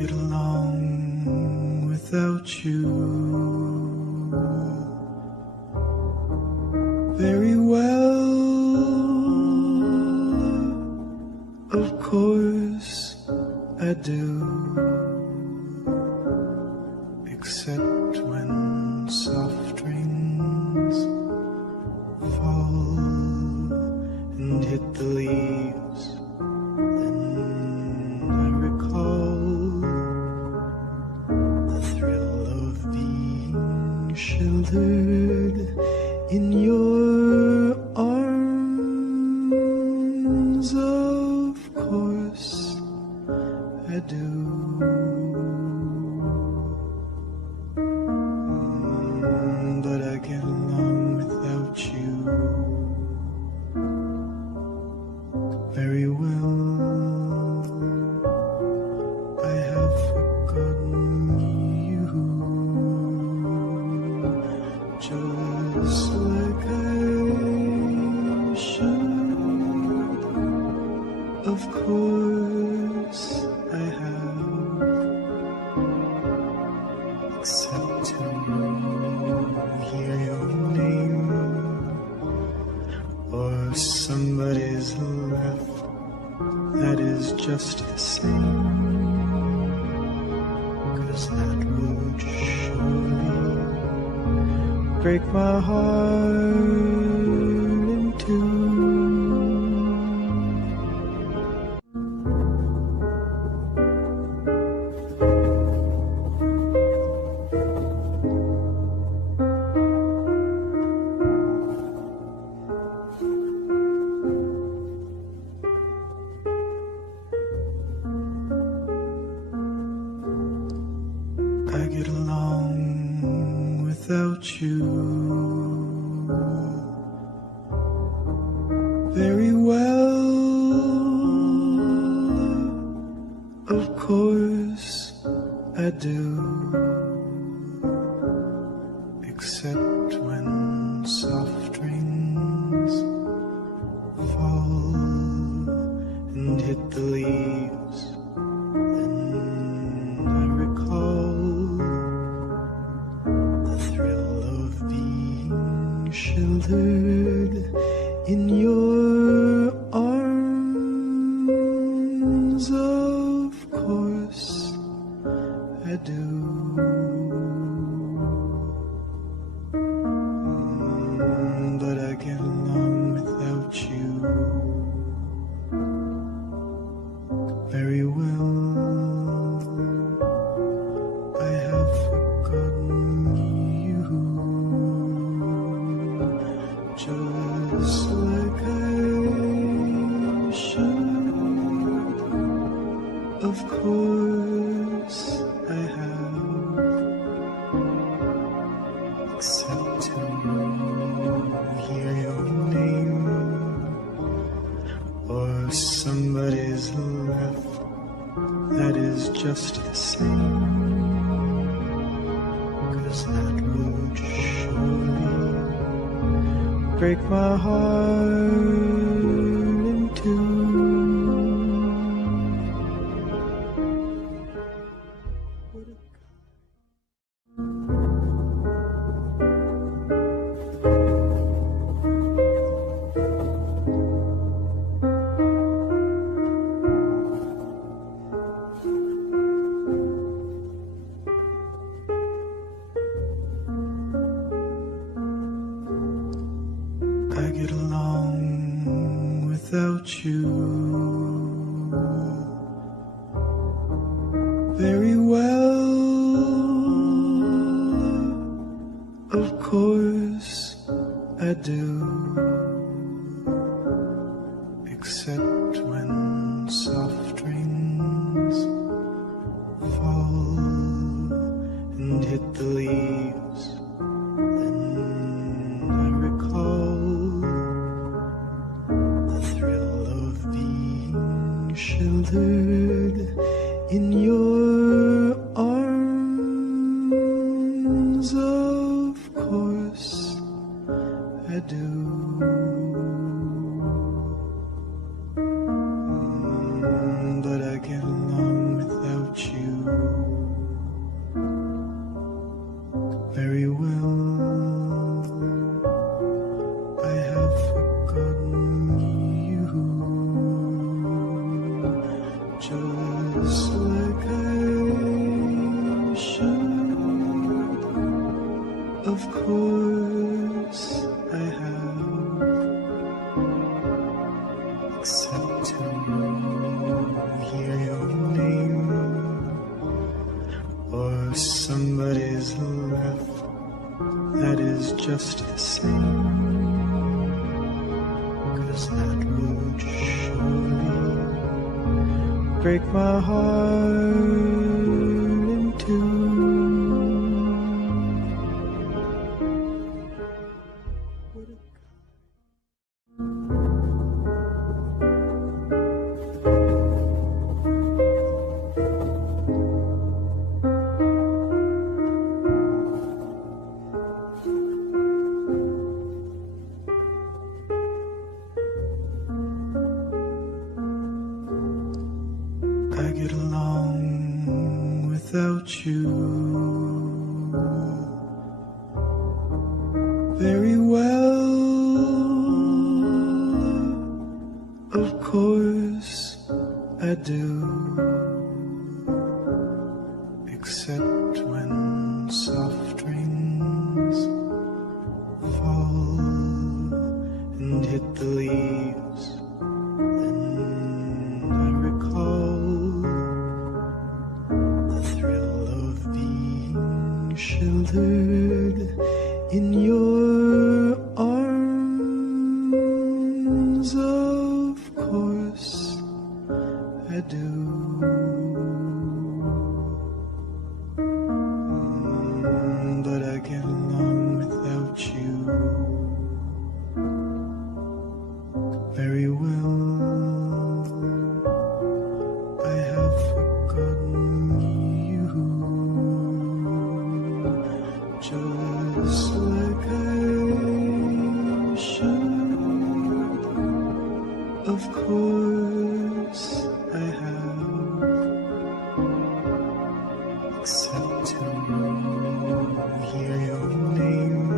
get along without you very well. Of course I do, except when soft rains fall and hit the leaves. Then I recall the thrill of being sheltered in your arms. Of course I do. But I get along without you very well. I have forgotten you, just like I should. Of course I have, except to hear your name or somebody's laugh. That is just the same, 'cause that would surely break my heart in two. I get along without you very well. Of course I do, except when soft rains fall and hit the leaves. Then I recall the thrill of being sheltered in your arms. Of course I do. But I get along without you very well. I have forgotten you, just like I should. Of course I have, except to hear your name or somebody's laugh. That is just the same, 'cause that would surely break my heart in two. I get along without you very well. Of course I do, except when soft rains fall and hit the leaves. Then I recall the thrill of being sheltered in your arms. Of course I do. But I get along without you except to hear your name or somebody's laugh that is just the same, 'cause that would surely break my heart in two. I get along without you very well. Of course I do, except when soft rains fall and hit the leaves. Then I recall the thrill of being sheltered in your arms. Of course I do. But I get along without you very well. I have forgotten you, just like I should. Of course I have, except to hear your name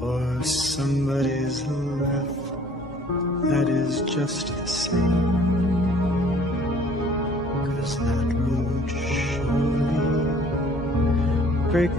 or somebody's laugh that is just the same, 'cause that would surely break